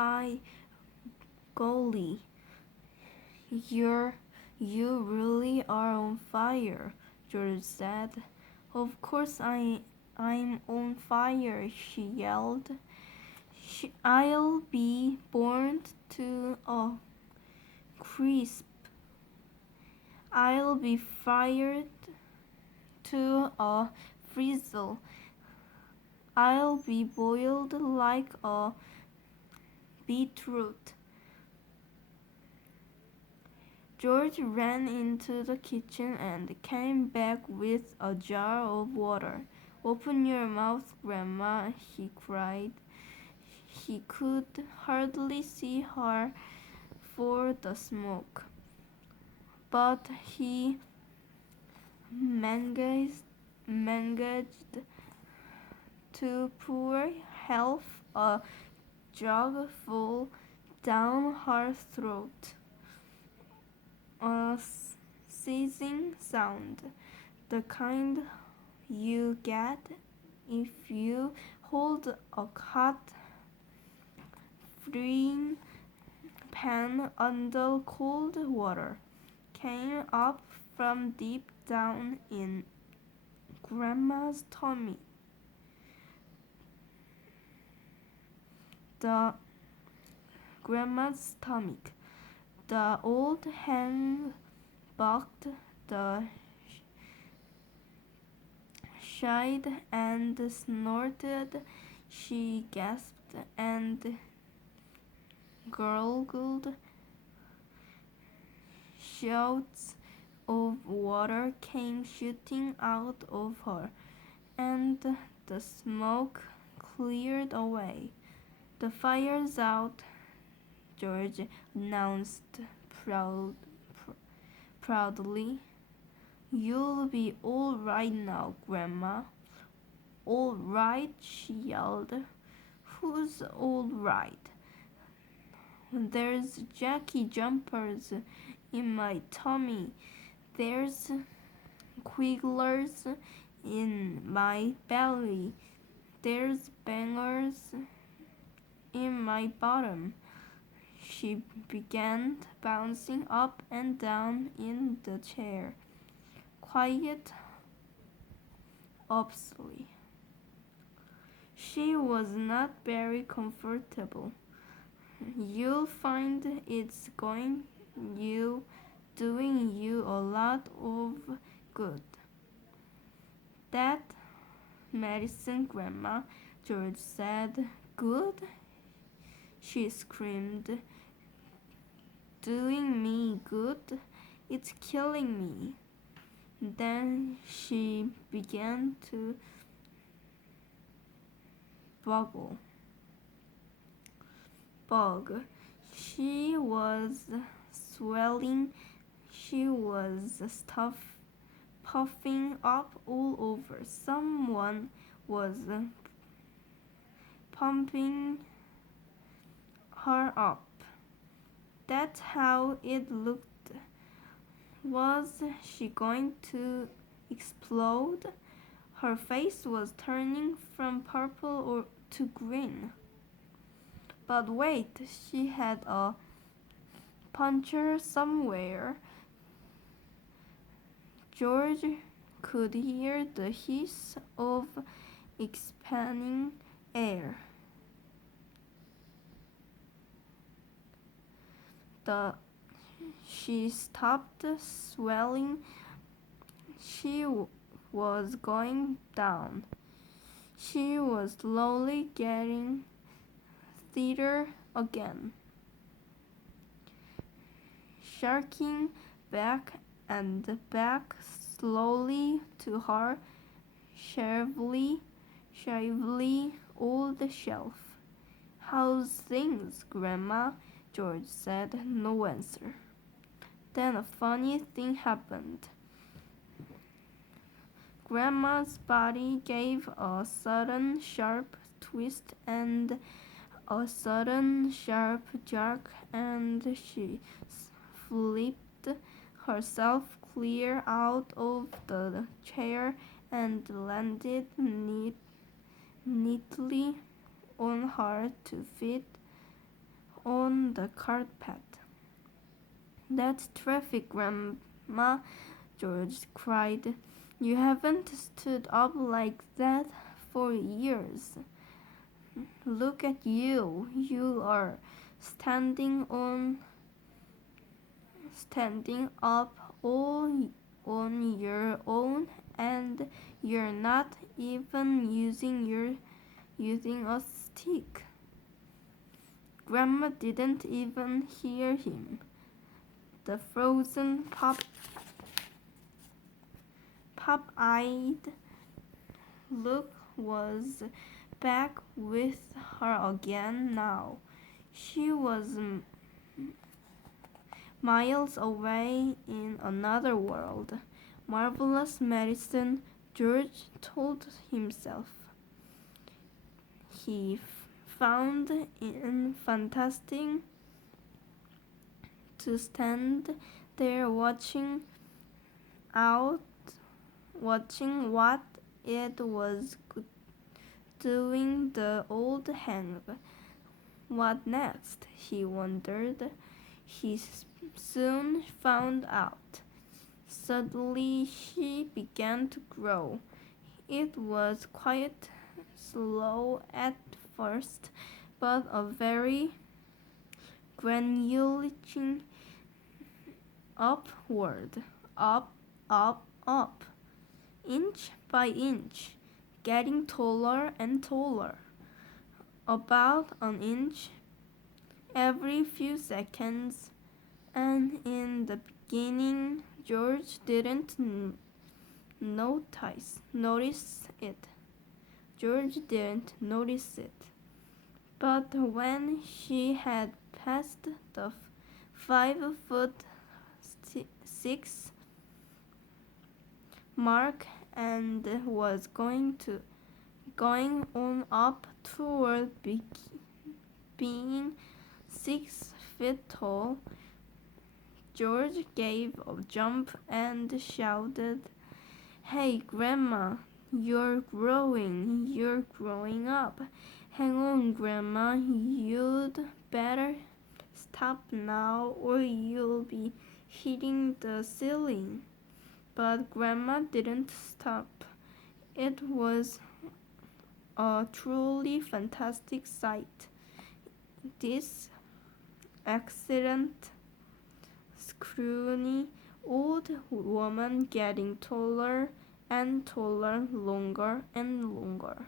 By golly, you really are on fire, George said. Of course I'm on fire, she yelled. I'll be burned to a crisp. I'll be fired to a frizzle. I'll be boiled like a beetroot. George ran into the kitchen and came back with a jar of water. Open your mouth, Grandma, he cried. He could hardly see her for the smoke, but he managed to pour half a jug full down her throat. A sizzling sound, the kind you get if you hold a hot frying pan under cold water, came up from deep down in Grandma's tummy. The Grandma's stomach. The old hen bucked, the shied and snorted. She gasped and gurgled. Shouts of water came shooting out of her, and the smoke cleared away. The fire's out, George announced proudly. You'll be all right now, Grandma. All right, she yelled. Who's all right? There's Jackie jumpers in my tummy. There's quigglers in my belly. There's bangers in my bottom. She began bouncing up and down in the chair, quite obviously. She was not very comfortable. You'll find it's doing you a lot of good. That medicine, Grandma, George said. Good? She screamed. Doing me good? It's killing me. Then she began to bug. She was swelling. She was puffing up all over. Someone was pumping her up. That's how it looked. Was she going to explode? Her face was turning from purple to green. But wait, she had a puncture somewhere. George could hear the hiss of expanding air. She stopped swelling. She was going down. She was slowly getting thinner again. Sharking back and back slowly to her shavely old shelf. How's things, Grandma? George said. No answer. Then a funny thing happened. Grandma's body gave a sudden sharp twist and a sudden sharp jerk, and she flipped herself clear out of the chair and landed neatly on her 2 feet. on the carpet. "That's terrific, Grandma," George cried. "You haven't stood up like that for years. Look at you. You are standing up all on your own, and you're not even using a stick." Grandma didn't even hear him. The frozen pop-eyed look was back with her again now. She was miles away in another world. Marvelous medicine, George told himself. He found it fantastic to stand there watching what it was doing the old hag. What next? He wondered. He soon found out. Suddenly she began to grow. It was quite slow at first, but a very gradual upward, up, inch by inch, getting taller and taller. About an inch every few seconds, and in the beginning George didn't notice it. George didn't notice it. But when she had passed the 5'6" mark and was going on up toward being 6 feet tall, George gave a jump and shouted, "Hey, Grandma, you're growing up. Hang on, Grandma, you'd better stop now or you'll be hitting the ceiling." But Grandma didn't stop. It was a truly fantastic sight. This accident scrawny old woman getting taller and taller, longer and longer.